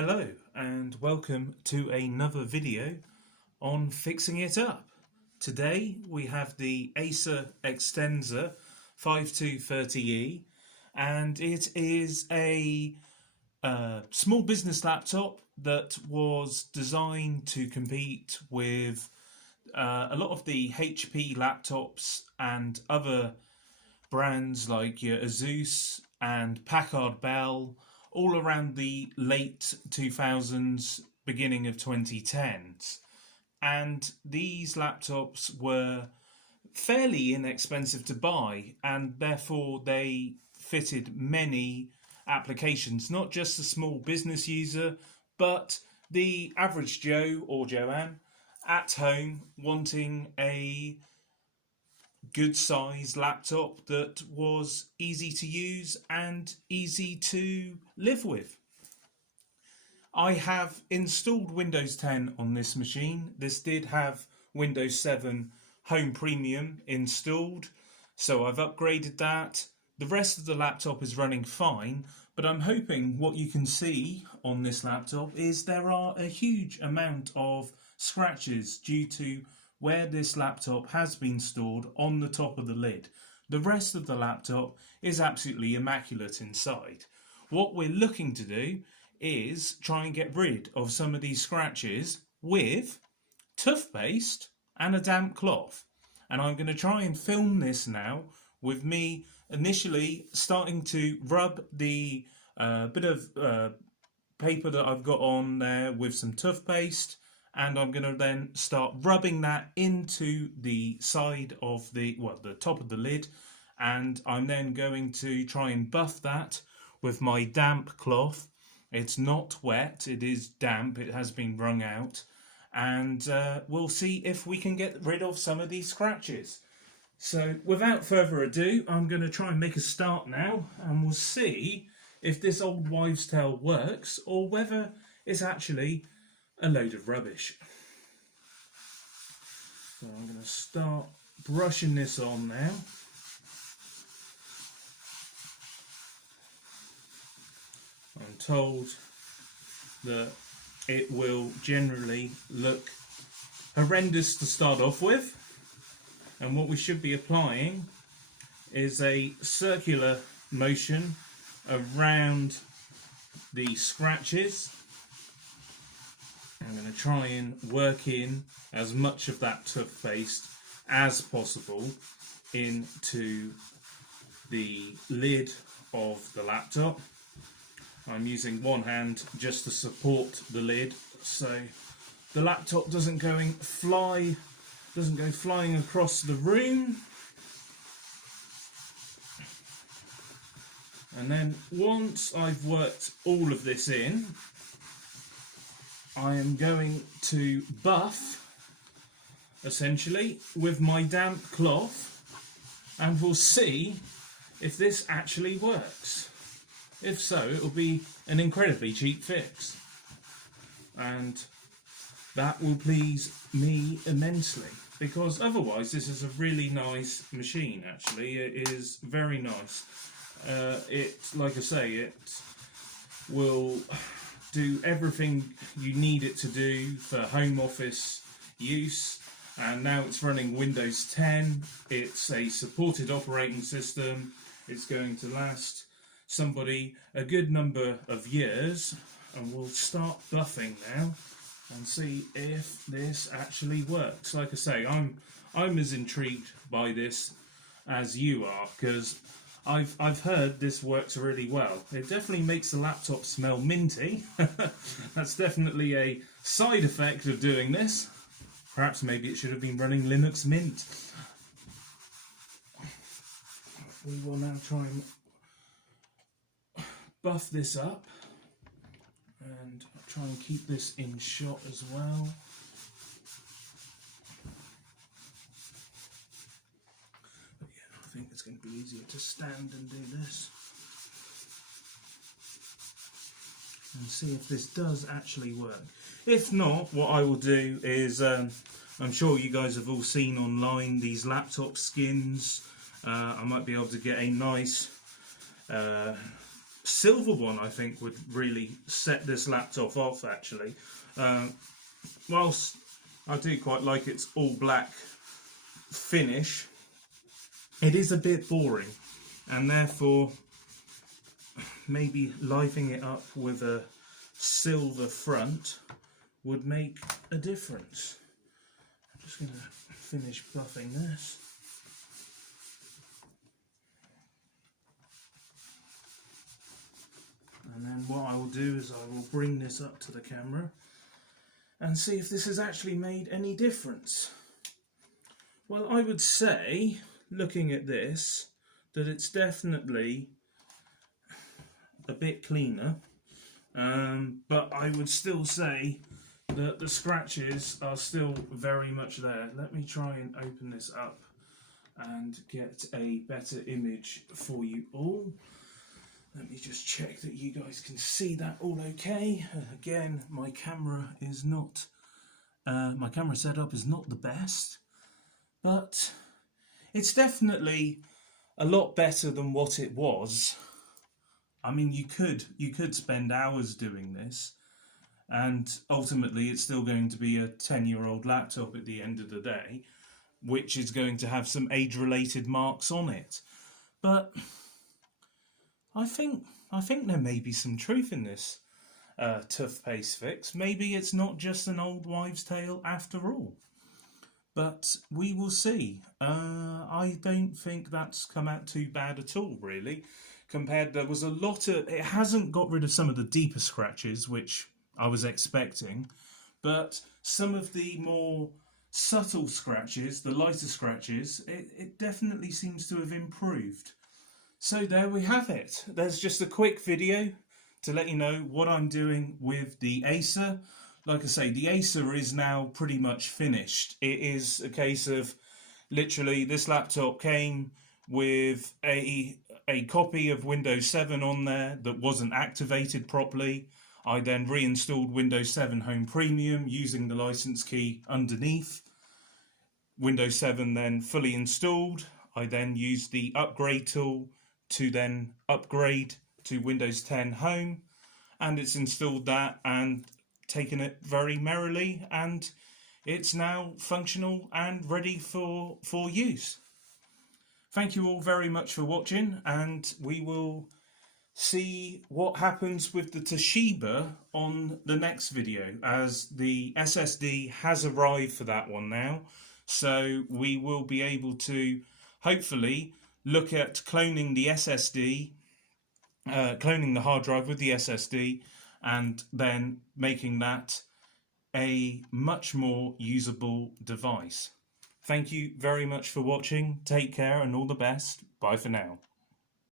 Hello and welcome to another video on Fixing It Up. Today we have the Acer Extensa 5230E and it is a small business laptop that was designed to compete with a lot of the HP laptops and other brands like your Asus and Packard Bell all around the late 2000s, beginning of 2010s. And these laptops were fairly inexpensive to buy, and therefore they fitted many applications, not just the small business user, but the average Joe or Joanne at home wanting a good sized laptop that was easy to use and easy to live with. I have installed Windows 10 on this machine. This did have Windows 7 Home Premium installed, so I've upgraded that. The rest of the laptop is running fine, but I'm hoping what you can see on this laptop is there are a huge amount of scratches due to where this laptop has been stored on the top of the lid. The rest of the laptop is absolutely immaculate inside. What we're looking to do is try and get rid of some of these scratches with toothpaste and a damp cloth. And I'm going to try and film this now with me initially starting to rub the bit of paper that I've got on there with some toothpaste, and I'm going to then start rubbing that into the side of the top of the lid, and I'm then going to try and buff that with my damp cloth. It's not wet, it is damp, it has been wrung out, and we'll see if we can get rid of some of these scratches. So without further ado, I'm going to try and make a start now, and we'll see if this old wives' tale works or whether it's actually a load of rubbish. So I'm going to start brushing this on now. I'm told that it will generally look horrendous to start off with, and what we should be applying is a circular motion around the scratches. I'm going to try and work in as much of that toothpaste as possible into the lid of the laptop. I'm using one hand just to support the lid so the laptop doesn't go flying across the room. And then once I've worked all of this in, I am going to buff essentially with my damp cloth, and we'll see if this actually works. If so, it will be an incredibly cheap fix, and that will please me immensely, because otherwise this is a really nice machine. Actually, it is very nice. Like I say, it will do everything you need it to do for home office use, and now it's running Windows 10. It's a supported operating system. It's going to last somebody a good number of years, and we'll start buffing now and see if this actually works. Like I say, I'm as intrigued by this as you are, because I've heard this works really well. It definitely makes the laptop smell minty. That's definitely a side effect of doing this. Perhaps maybe it should have been running Linux Mint. We will now try and buff this up, and I'll try and keep this in shot as well. But yeah, I think it's going to be easier to stand and do this and see if this does actually work. If not, what I will do is, I'm sure you guys have all seen online these laptop skins. I might be able to get a nice silver one I think would really set this laptop off actually. Whilst I do quite like its all black finish, it is a bit boring, and therefore maybe livening it up with a silver front would make a difference. I'm just going to finish buffing this. And then what I will do is I will bring this up to the camera and see if this has actually made any difference. Well, I would say, looking at this, that it's definitely a bit cleaner, but I would still say that the scratches are still very much there. Let me try and open this up and get a better image for you all. Let me just check that you guys can see that all okay. Again, my camera is not, my camera setup is not the best, but it's definitely a lot better than what it was. I mean, you could spend hours doing this, and ultimately it's still going to be a 10-year-old laptop at the end of the day, which is going to have some age-related marks on it. But I think there may be some truth in this toothpaste fix. Maybe it's not just an old wives' tale after all. But we will see. I don't think that's come out too bad at all, really. There was a lot of... It hasn't got rid of some of the deeper scratches, which I was expecting. But some of the more subtle scratches, the lighter scratches, it definitely seems to have improved. So there we have it. There's just a quick video to let you know what I'm doing with the Acer. Like I say, the Acer is now pretty much finished. It is a case of literally this laptop came with a copy of Windows 7 on there that wasn't activated properly. I then reinstalled Windows 7 Home Premium using the license key underneath. Windows 7 then fully installed. I then used the upgrade tool to then upgrade to Windows 10 Home, and it's installed that and taken it very merrily, and it's now functional and ready for use. Thank you all very much for watching, and we will see what happens with the Toshiba on the next video, as the SSD has arrived for that one now. So we will be able to hopefully look at cloning the SSD, cloning the hard drive with the SSD, and then making that a much more usable device. Thank you very much for watching. Take care and all the best. Bye for now.